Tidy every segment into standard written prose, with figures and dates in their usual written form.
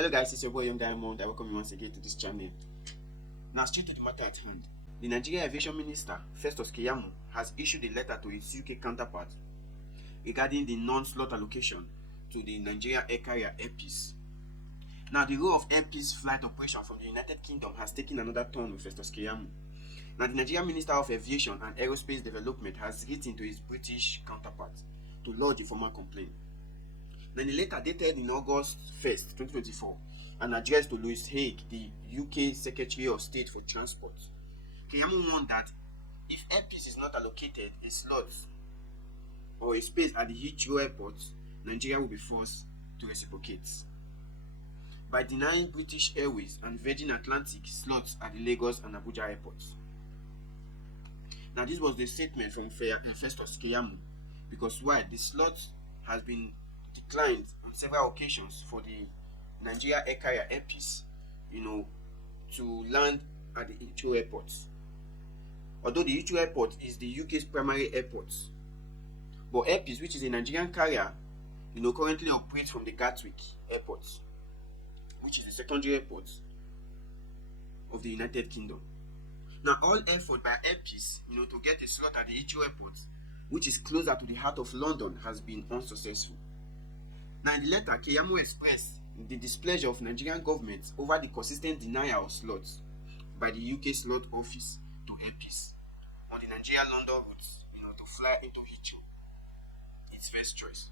Hello guys, it's your boy Young Diamond. I welcome you once again to this channel. Now straight to the matter at hand. The Nigerian Aviation Minister, Festus Keyamo, has issued a letter to his UK counterpart regarding the non-slot allocation to the Nigerian air carrier Air Peace. Now the role of Air Peace flight operation from the United Kingdom has taken another turn with Festus Keyamo. Now the Nigerian Minister of Aviation and Aerospace Development has written to his British counterpart to lodge a formal complaint. Then the letter dated in August 1st, 2024, and addressed to Louis Hague, the UK Secretary of State for Transport. Keyamo warned that if Air Peace is not allocated a slot or a space at the Heathrow Airport, Nigeria will be forced to reciprocate by denying British Airways and Virgin Atlantic slots at the Lagos and Abuja airports. Now this was the statement from Festus Keyamo, because why? The slot has been declined on several occasions for the Nigeria air carrier Air Peace, to land at the Heathrow Airport. Although the Heathrow Airport is the UK's primary airport, but Air Peace, which is a Nigerian carrier, currently operates from the Gatwick Airport, which is the secondary airport of the United Kingdom. Now, all effort by Air Peace, to get a slot at the Heathrow Airport, which is closer to the heart of London, has been unsuccessful. Now, in the letter, Keyamo expressed the displeasure of Nigerian government over the consistent denial of slots by the UK slot office to Air Peace on the Nigeria-London route, to fly into Heathrow, its first choice.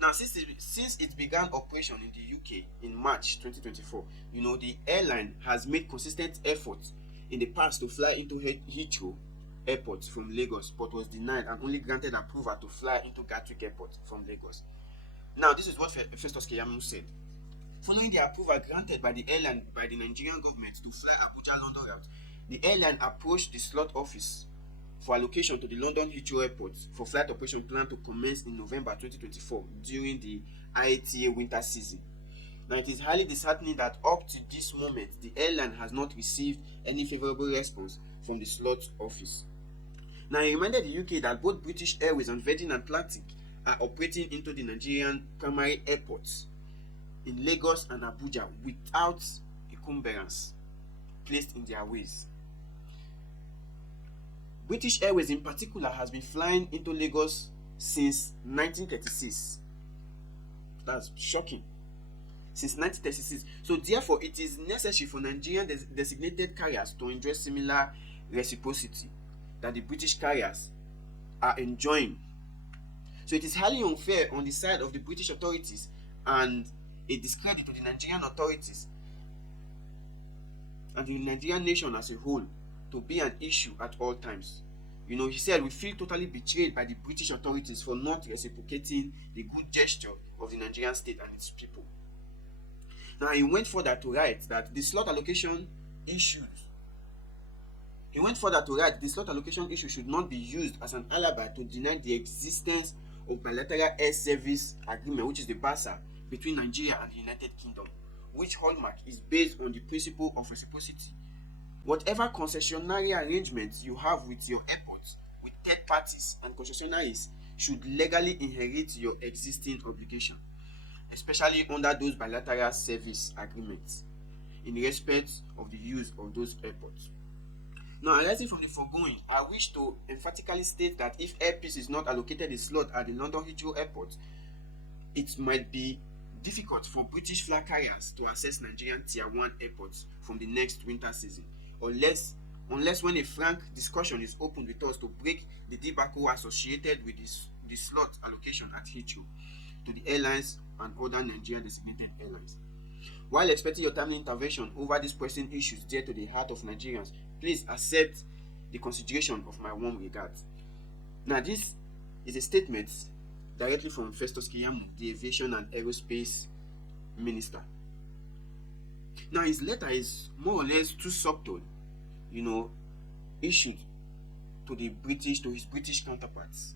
Now, since it began operation in the UK in March 2024, the airline has made consistent efforts in the past to fly into Heathrow Airport from Lagos, but was denied and only granted approval to fly into Gatwick Airport from Lagos. Now, this is what Festus Keyamo said. Following the approval granted by the airline by the Nigerian government to fly Abuja-London route, the airline approached the slot office for allocation to the London Heathrow Airport for flight operation planned to commence in November 2024 during the IATA winter season. Now, it is highly disheartening that up to this moment, the airline has not received any favorable response from the slot office. Now, he reminded the UK that both British Airways and Virgin Atlantic are operating into the Nigerian primary airports in Lagos and Abuja without encumbrance placed in their ways. British Airways in particular has been flying into Lagos since 1936. That's shocking. Since 1936. So therefore, it is necessary for Nigerian designated carriers to enjoy similar reciprocity that the British carriers are enjoying. So it is highly unfair on the side of the British authorities and a discredit to the Nigerian authorities and the Nigerian nation as a whole to be an issue at all times. He said, we feel totally betrayed by the British authorities for not reciprocating the good gesture of the Nigerian state and its people. Now, he went further to write that the slot allocation issue should not be used as an alibi to deny the existence of bilateral air service agreement, which is the BASA, between Nigeria and the United Kingdom, which hallmark is based on the principle of reciprocity. Whatever concessionary arrangements you have with your airports, with third parties and concessionaries, should legally inherit your existing obligation, especially under those bilateral service agreements, in respect of the use of those airports. Now, arising from the foregoing, I wish to emphatically state that if Air Peace is not allocated a slot at the London Heathrow Airport, it might be difficult for British flag carriers to access Nigerian Tier 1 airports from the next winter season, unless when a frank discussion is opened with us to break the debacle associated with the slot allocation at Heathrow to the airlines and other Nigerian designated airlines. While expecting your timely intervention over these pressing issues dear to the heart of Nigerians, please accept the consideration of my warm regards. Now, this is a statement directly from Festus Keyamo, the Aviation and Aerospace Minister. Now, his letter is more or less too subtle, issued to his British counterparts,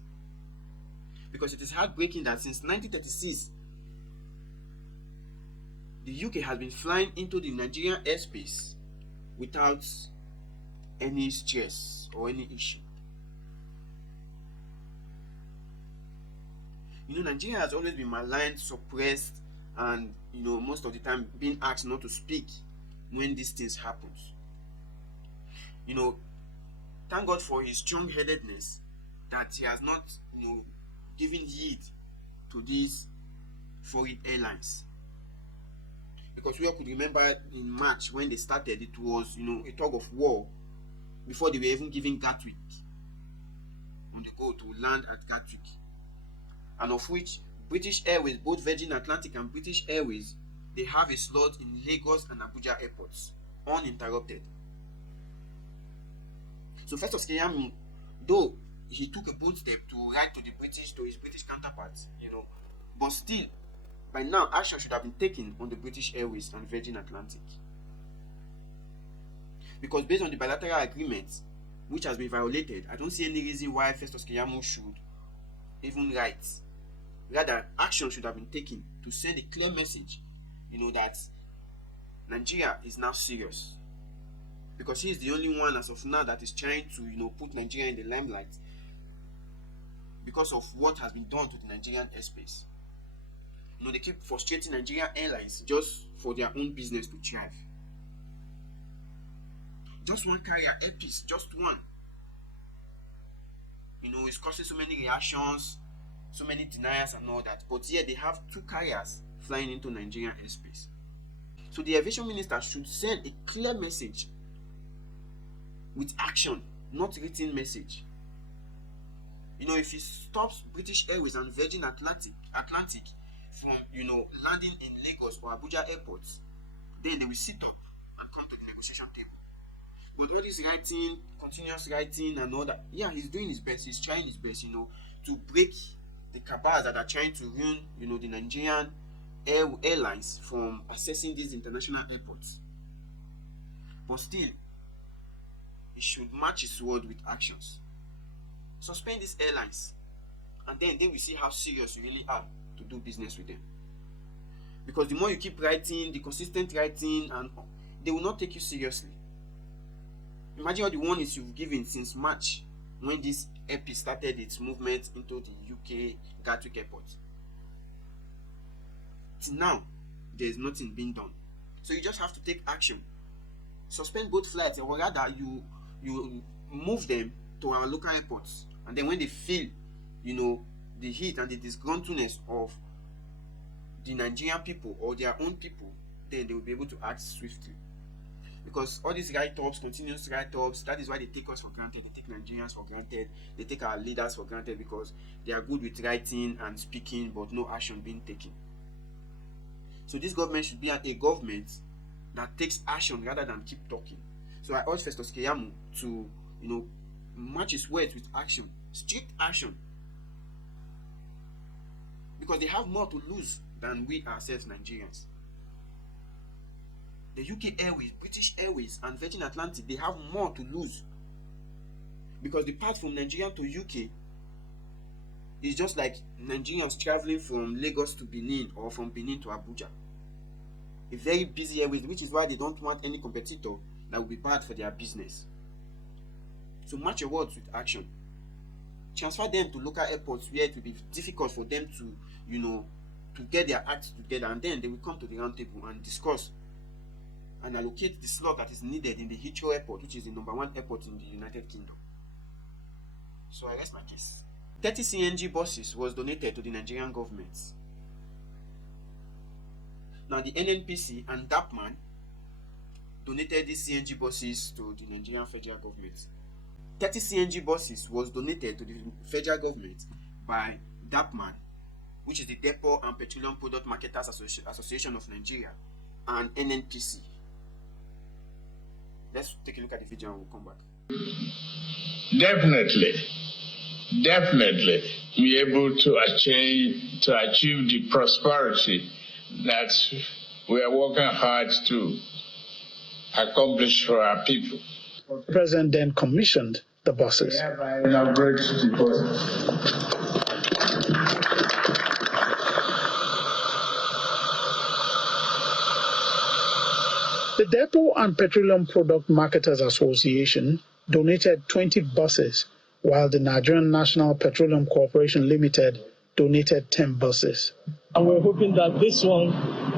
because it is heartbreaking that since 1936, the UK has been flying into the Nigerian airspace without any stress or any issue. Nigeria has always been maligned, suppressed, and most of the time being asked not to speak when these things happen. Thank God for his strong-headedness that he has not given heed to these foreign airlines. Because we all could remember in March when they started, it was a tug of war before they were even given Gatwick on the go to land at Gatwick, and of which British Airways, both Virgin Atlantic and British Airways, they have a slot in Lagos and Abuja airports uninterrupted. So Festus Keyamo, though he took a bold step to write to his British counterparts, but still, by now, action should have been taken on the British Airways and Virgin Atlantic. Because based on the bilateral agreement, which has been violated, I don't see any reason why Festus Keyamo should even write. Rather, action should have been taken to send a clear message, that Nigeria is now serious. Because he is the only one as of now that is trying to, put Nigeria in the limelight because of what has been done to the Nigerian airspace. They keep frustrating Nigerian airlines just for their own business to thrive. Just one carrier, Airpeace, just one. It's causing so many reactions, so many deniers and all that. But yet they have 2 carriers flying into Nigerian airspace. So the aviation minister should send a clear message with action, not written message. If he stops British Airways and Virgin Atlantic from landing in Lagos or Abuja airports, then they will sit up and come to the negotiation table. But all this writing, continuous writing and all that, yeah, he's doing his best, he's trying his best, to break the cabals that are trying to ruin, the Nigerian airlines from accessing these international airports. But still, he should match his word with actions. Suspend these airlines, and then we see how serious you really are to do business with them. Because the more you keep writing, the consistent writing, and they will not take you seriously. Imagine all the warnings you've given since March, when this Airpeace started its movement into the UK Gatwick Airport. Till now, there is nothing being done. So you just have to take action. Suspend both flights, or rather, you move them to our local airports, and then when they feel, the heat and the disgruntledness of the Nigerian people or their own people, then they will be able to act swiftly. Because all these write-ups, continuous write-ups, that is why they take us for granted. They take Nigerians for granted. They take our leaders for granted because they are good with writing and speaking, but no action being taken. So this government should be a government that takes action rather than keep talking. So I urge Festus Keyamo to, match his words with action, strict action. Because they have more to lose than we ourselves Nigerians. The UK Airways, British Airways, and Virgin Atlantic, they have more to lose. Because the path from Nigeria to UK is just like Nigerians traveling from Lagos to Benin or from Benin to Abuja. A very busy airways, which is why they don't want any competitor that will be bad for their business. So match your words with action. Transfer them to local airports where it will be difficult for them to, to get their acts together, and then they will come to the round table and discuss and allocate the slot that is needed in the Heathrow Airport, which is the #1 airport in the United Kingdom. So I rest my case. 30 CNG buses was donated to the Nigerian government. Now the NNPC and DAPMAN donated these CNG buses to the Nigerian federal government. 30 CNG buses was donated to the federal government by DAPMAN, which is the Depot and Petroleum Product Marketers Association of Nigeria, and NNPC. Let's take a look at the video and we'll come back. Definitely be able to achieve the prosperity that we are working hard to accomplish for our people. The president then commissioned the buses. Inaugurated the buses. The Depot and Petroleum Product Marketers Association donated 20 buses, while the Nigerian National Petroleum Corporation Limited donated 10 buses. And we're hoping that this one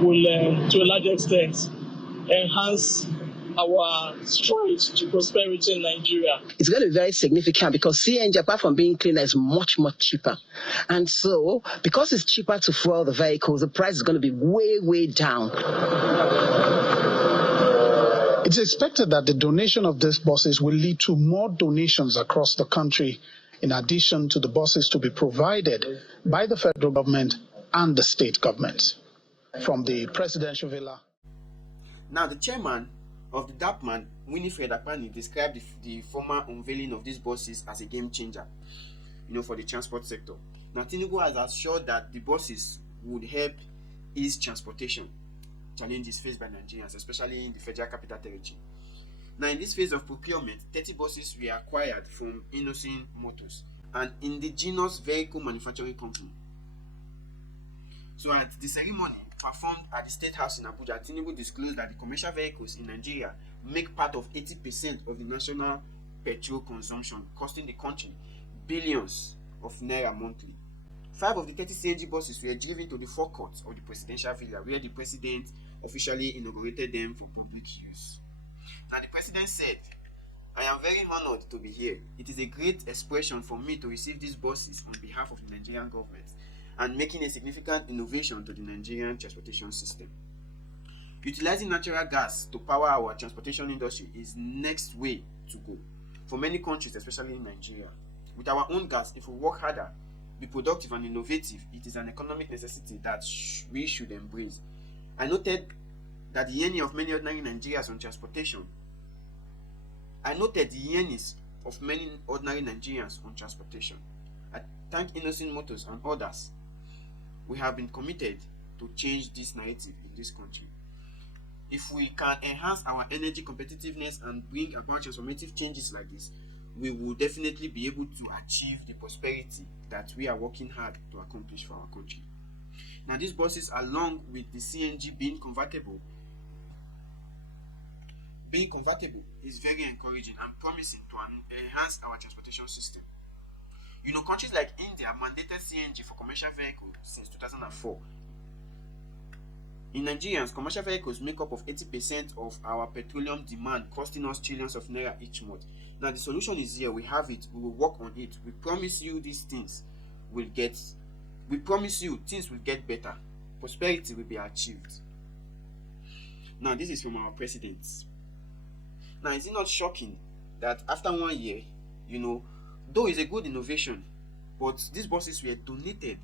will, to a large extent, enhance our stride to prosperity in Nigeria. It's going to be very significant because CNG, apart from being cleaner, is much, much cheaper. And so, because it's cheaper to fuel the vehicles, the price is going to be way, way down. It's expected that the donation of these buses will lead to more donations across the country, in addition to the buses to be provided by the federal government and the state government. From the presidential villa. Now, the chairman of the DAPMAN, Winifred Akpani, described the former unveiling of these buses as a game changer, for the transport sector. Now, Tinubu has assured that the buses would help ease transportation challenges faced by Nigerians, especially in the Federal Capital Territory. Now, in this phase of procurement, 30 buses were acquired from Innocent Motors, an indigenous vehicle manufacturing company. So, at the ceremony performed at the State House in Abuja, Tinubu disclosed that the commercial vehicles in Nigeria make part of 80% of the national petrol consumption, costing the country billions of naira monthly. 5 of the 30 CNG buses were driven to the forecourt of the presidential villa, where the president officially inaugurated them for public use. Now, the president said, "I am very honored to be here. It is a great expression for me to receive these buses on behalf of the Nigerian government and making a significant innovation to the Nigerian transportation system. Utilizing natural gas to power our transportation industry is next way to go for many countries, especially in Nigeria. With our own gas, if we work harder, be productive and innovative, it is an economic necessity that we should embrace." I noted that the yearning of many ordinary Nigerians on transportation. I thank Innocent Motors and others. We have been committed to change this narrative in this country. If we can enhance our energy competitiveness and bring about transformative changes like this, we will definitely be able to achieve the prosperity that we are working hard to accomplish for our country. Now, these buses, along with the CNG being convertible, is very encouraging and promising to enhance our transportation system. Countries like India mandated CNG for commercial vehicles since 2004. In Nigerians, commercial vehicles make up of 80% of our petroleum demand, costing us trillions of naira each month. Now, the solution is here. We have it. We will work on it. We promise you things will get better. Prosperity will be achieved. Now, this is from our president. Now, is it not shocking that after 1 year, though it's a good innovation, but these buses were donated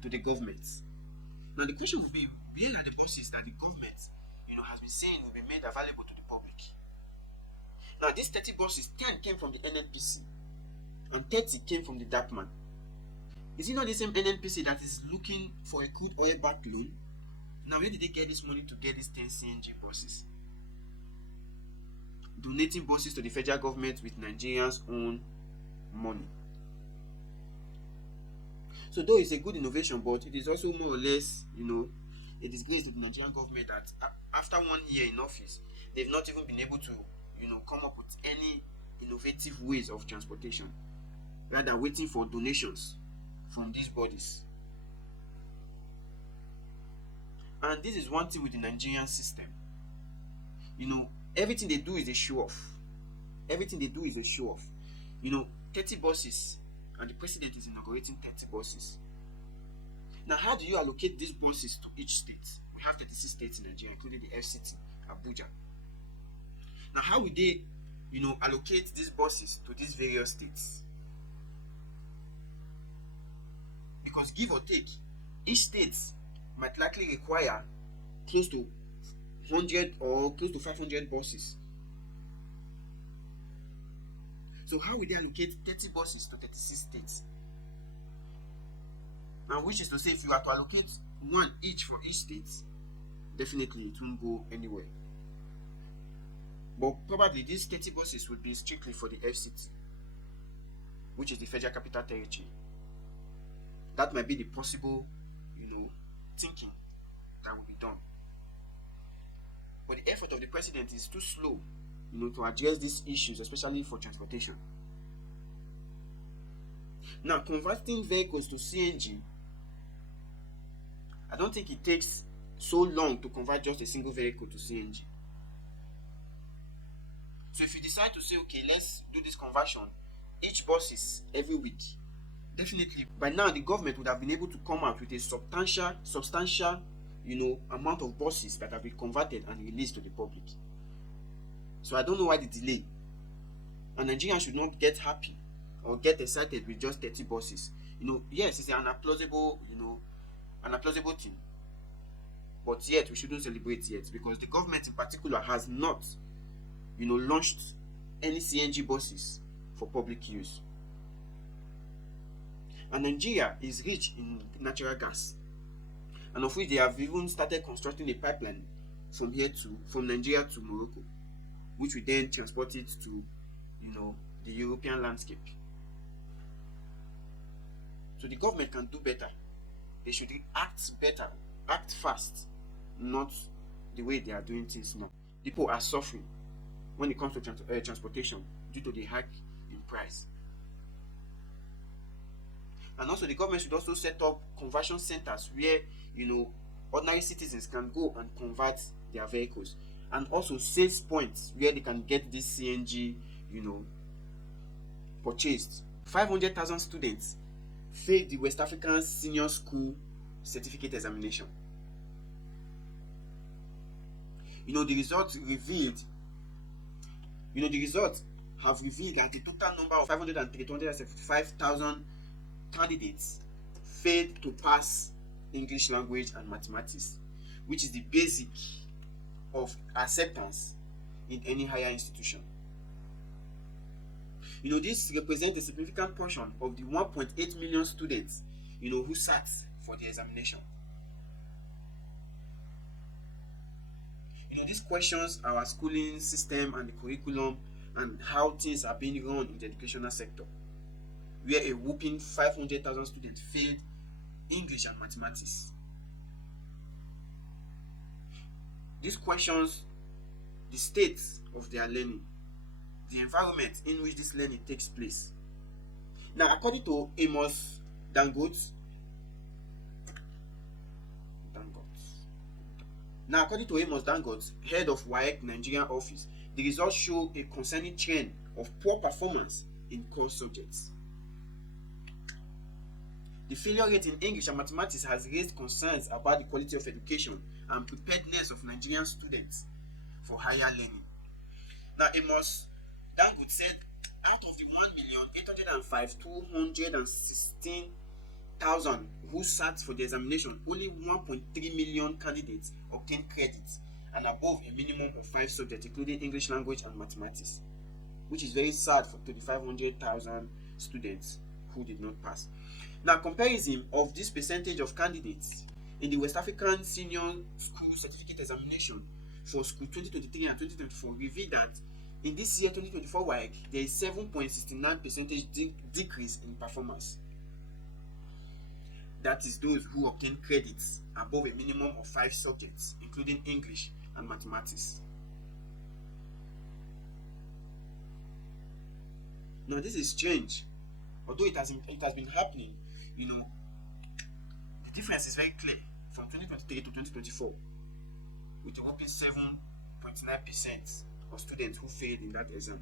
to the government? Now, the question will be, where are the buses that the government, has been saying will be made available to the public? Now, these 30 buses, 10 came from the NNPC and 30 came from the DAPMAN. Is it not the same NNPC that is looking for a crude oil-backed loan? Now, where did they get this money to get these 10 CNG buses? Donating buses to the federal government with Nigerians' own money. So, though it's a good innovation, but it is also more or less, a disgrace to the Nigerian government that after 1 year in office, they've not even been able to, come up with any innovative ways of transportation, rather waiting for donations from these bodies. And this is one thing with the Nigerian system. Everything they do is a show off. 30 buses, and the president is inaugurating 30 buses. Now, how do you allocate these buses to each state? We have 36 states in Nigeria, including the FCT, Abuja. Now, how will they, allocate these buses to these various states? Because give or take, each state might likely require close to 100 or close to 500 buses. So how will they allocate 30 buses to 36 states? And which is to say, if you are to allocate one each for each state, definitely it won't go anywhere. But probably these 30 buses will be strictly for the FCT, which is the Federal Capital Territory. That might be the possible, thinking that will be done. But the effort of the president is too slow, to address these issues, especially for transportation. Now, converting vehicles to CNG I don't think it takes so long to convert just a single vehicle to CNG. So if you decide to say, okay, let's do this conversion, each bus is every week, definitely by now the government would have been able to come out with a substantial amount of buses that have been converted and released to the public. So I don't know why the delay. And Nigerians should not get happy or get excited with just 30 buses. Yes, it's an applaudable thing. But yet we shouldn't celebrate yet, because the government in particular has not, launched any CNG buses for public use. And Nigeria is rich in natural gas, and of which they have even started constructing a pipeline from Nigeria to Morocco, which will then transport it to, the European landscape. So the government can do better. They should act better, act fast, not the way they are doing things now. People are suffering when it comes to transportation due to the hike in price. And also the government should also set up conversion centers where ordinary citizens can go and convert their vehicles, and also sales points where they can get this CNG purchased. 500,000 students failed the West African Senior School Certificate Examination. The results have revealed that the total number of 275,000 candidates failed to pass English language and mathematics, which is the basic of acceptance in any higher institution. This represents a significant portion of the 1.8 million students, who sat for the examination. This questions our schooling system and the curriculum and how things are being run in the educational sector, where a whopping 500,000 students failed English and mathematics. This questions the state of their learning, the environment in which this learning takes place. Now, according to Amos Dangote, head of WAEC Nigerian office, the results show a concerning trend of poor performance in core subjects. The failure rate in English and mathematics has raised concerns about the quality of education and preparedness of Nigerian students for higher learning. Now, Amos Dangote said, out of the 1,805,216,000 who sat for the examination, only 1.3 million candidates obtained credits and above a minimum of 5 subjects, including English language and mathematics, which is very sad for 500,000 students who did not pass. Now, comparison of this percentage of candidates in the West African Senior School Certificate Examination for school 2023 and 2024 revealed that in this year 2024 WAEC, there is 7.69% decrease in performance. That is those who obtain credits above a minimum of 5 subjects, including English and mathematics. Now, this is strange. Although it has been happening, the difference is very clear from 2023 to 2024, with a whopping 7.9% of students who failed in that exam.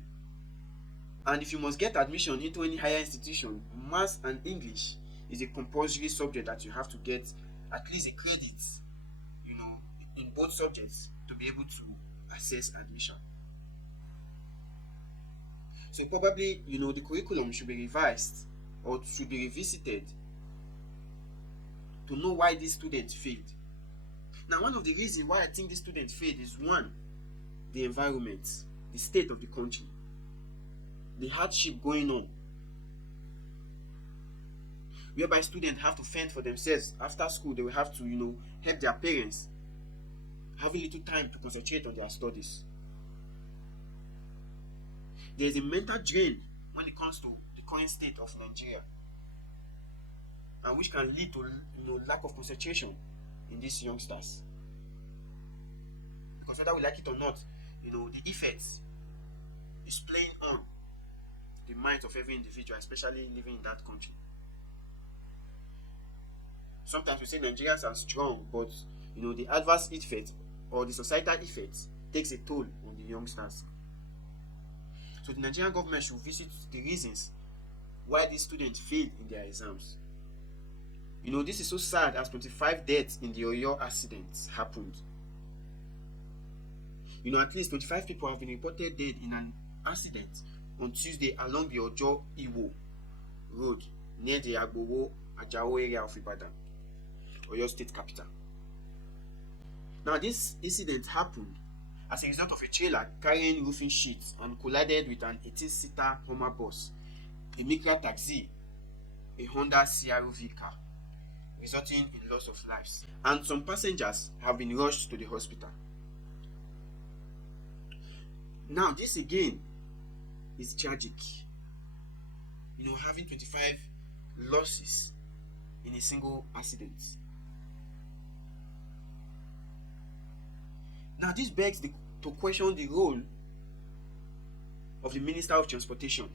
And if you must get admission into any higher institution, maths and English is a compulsory subject that you have to get at least a credit, in both subjects to be able to access admission. So probably, the curriculum should be revised or should be revisited to know why these students failed. Now, one of the reasons why I think these students failed is, one, the environment, the state of the country, the hardship going on, whereby students have to fend for themselves. After school, they will have to, help their parents, having little time to concentrate on their studies. There is a mental drain when it comes to the current state of Nigeria, and which can lead to lack of concentration in these youngsters. Because whether we like it or not, the effects is playing on the minds of every individual, especially living in that country. sometimes we say Nigerians are strong, but the adverse effect or the societal effect takes a toll on the youngsters. So the Nigerian government should visit the reasons why these students failed in their exams. This is so sad as 25 deaths in the Oyo accident happened. At least 25 people have been reported dead in an accident on Tuesday along the Ojo-Iwo road near the Agbowo-Ajao area of Ibadan, Oyo State capital. Now, this incident happened as a result of a trailer carrying roofing sheets and collided with an 18-seater Hummer bus, a Micra taxi, a Honda CR-V car, resulting in loss of lives. And some passengers have been rushed to the hospital. Now, this again is tragic. Having 25 losses in a single accident. Now, this begs to question the role of the Minister of Transportation,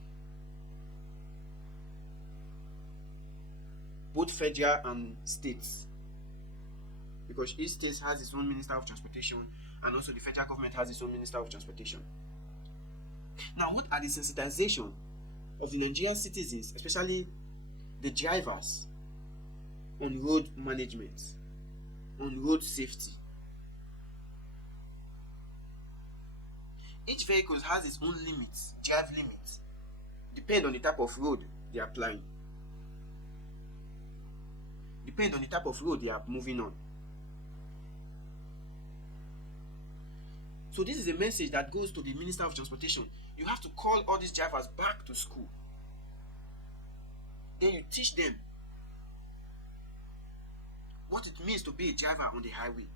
both federal and states, because each state has its own Minister of Transportation, and also the federal government has its own Minister of Transportation. Now, what are the sensitization of the Nigerian citizens, especially the drivers, on road management, on road safety? Each vehicle has its own limits, drive limits, depend on the type of road they are applying, depend on the type of road they are moving on. So this is a message that goes to the Minister of Transportation. You have to call all these drivers back to school. Then you teach them what it means to be a driver on the highway,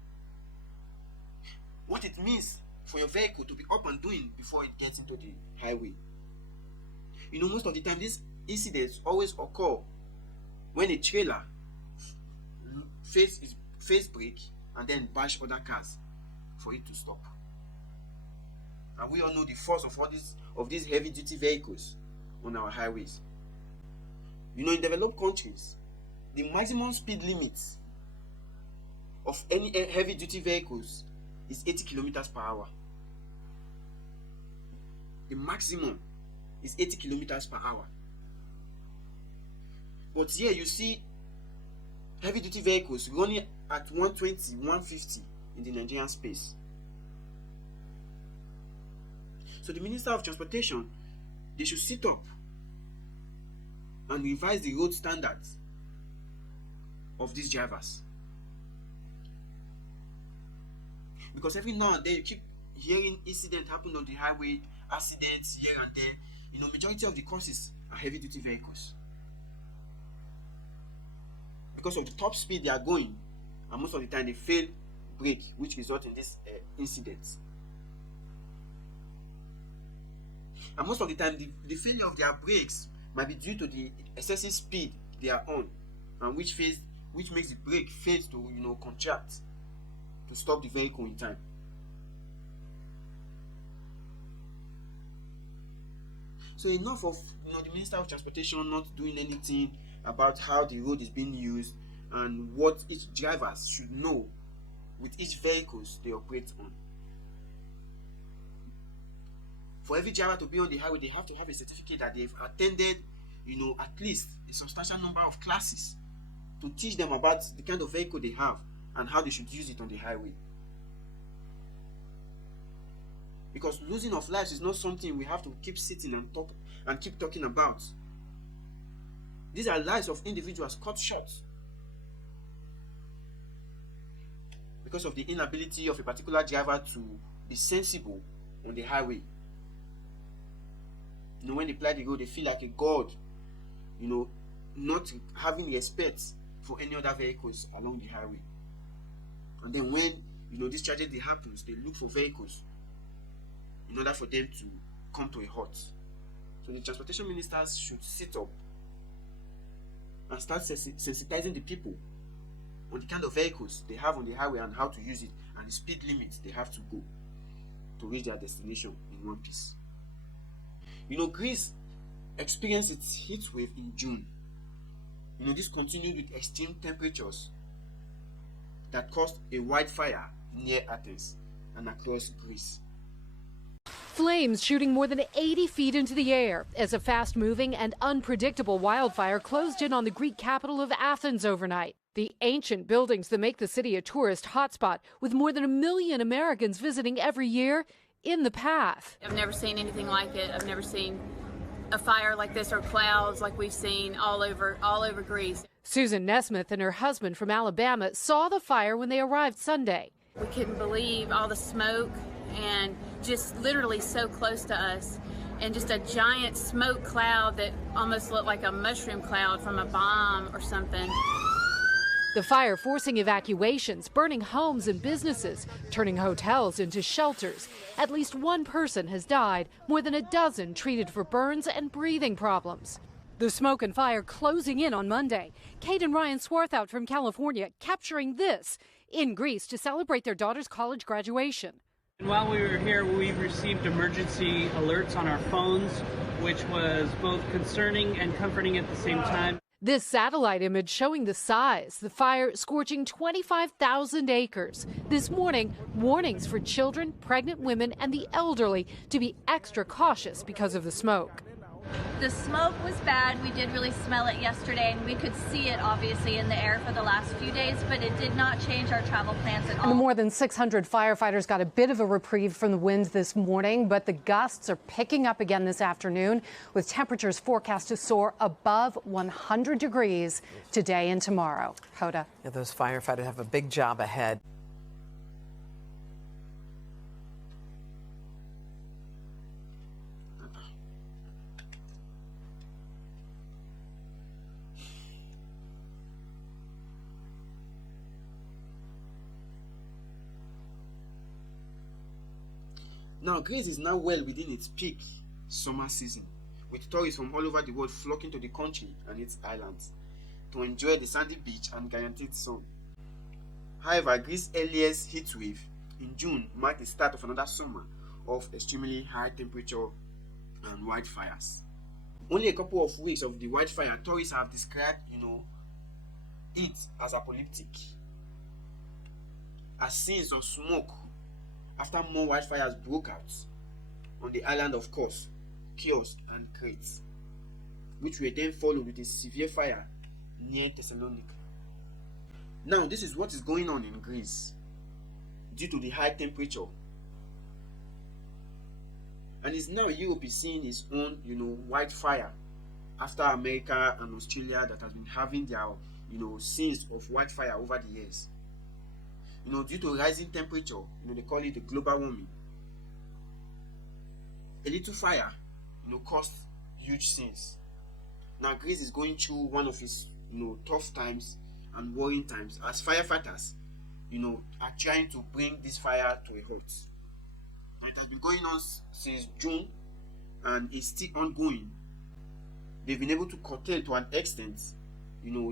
what it means for your vehicle to be up and doing before it gets into the highway. Most of the time these incidents always occur when a trailer face brake and then bash other cars for it to stop. And we all know the force of these heavy duty vehicles on our highways. In developed countries, the maximum speed limit of any heavy duty vehicles is 80 kilometers per hour. The maximum is 80 kilometers per hour. But here you see heavy duty vehicles running at 120, 150 in the Nigerian space. So the Minister of Transportation, they should sit up and revise the road standards of these drivers. Because every now and then you keep hearing incidents happen on the highway, accidents here and there. Majority of the causes are heavy duty vehicles. Because of the top speed they are going, and most of the time they fail brake, which result in this incidents. And most of the time the failure of their brakes might be due to the excessive speed they are on, and which makes the brake fail to contract to stop the vehicle in time. So enough of the Minister of Transportation not doing anything about how the road is being used and what each drivers should know with each vehicles they operate on. For every driver to be on the highway, they have to have a certificate that they've attended, at least a substantial number of classes to teach them about the kind of vehicle they have and how they should use it on the highway. Because losing of lives is not something we have to keep sitting and keep talking about. These are lives of individuals cut short because of the inability of a particular driver to be sensible on the highway. When they ply the road, they feel like a god, not having respect for any other vehicles along the highway. And then when this tragedy happens, they look for vehicles in order for them to come to a halt. So the transportation ministers should sit up and start sensitizing the people on the kind of vehicles they have on the highway and how to use it, and the speed limits they have to go to reach their destination in one piece. Greece experienced its heat wave in June. This continued with extreme temperatures that caused a wildfire near Athens and across Greece. Flames shooting more than 80 feet into the air as a fast-moving and unpredictable wildfire closed in on the Greek capital of Athens overnight. The ancient buildings that make the city a tourist hotspot, with more than 1 million Americans visiting every year, in the path. I've never seen anything like it. I've never seen a fire like this or clouds like we've seen all over Greece. Susan Nesmith and her husband from Alabama saw the fire when they arrived Sunday. We couldn't believe all the smoke and just literally so close to us, and just a giant smoke cloud that almost looked like a mushroom cloud from a bomb or something. The fire forcing evacuations, burning homes and businesses, turning hotels into shelters. At least one person has died, more than a dozen treated for burns and breathing problems. The smoke and fire closing in on Monday. Kate and Ryan Swarthout from California capturing this in Greece to celebrate their daughter's college graduation. And while we were here, we received emergency alerts on our phones, which was both concerning and comforting at the same time. This satellite image showing the size, the fire scorching 25,000 acres. This morning, warnings for children, pregnant women, and the elderly to be extra cautious because of the smoke. The smoke was bad. We did really smell it yesterday, and we could see it obviously in the air for the last few days, but it did not change our travel plans at all. And the more than 600 firefighters got a bit of a reprieve from the wind this morning, but the gusts are picking up again this afternoon, with temperatures forecast to soar above 100 degrees today and tomorrow. Hoda. Yeah, those firefighters have a big job ahead. Now, Greece is now well within its peak summer season, with tourists from all over the world flocking to the country and its islands to enjoy the sandy beach and guaranteed sun. However, Greece's earliest heat wave in June marked the start of another summer of extremely high temperature and wildfires. Only a couple of weeks of the wildfire, tourists have described, it as apocalyptic, as scenes of smoke after more wildfires broke out on the island of Kos, Chios, and Crete, which were then followed with a severe fire near Thessaloniki. Now, this is what is going on in Greece due to the high temperature. And it's now Europe is seeing its own, wildfire after America and Australia that has been having their, scenes of wildfire over the years. Due to rising temperature, they call it the global warming. A little fire, caused huge scenes. Now, Greece is going through one of its, tough times and worrying times as firefighters, are trying to bring this fire to a halt. It has been going on since June and is still ongoing. They've been able to curtail to an extent,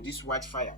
this wildfire.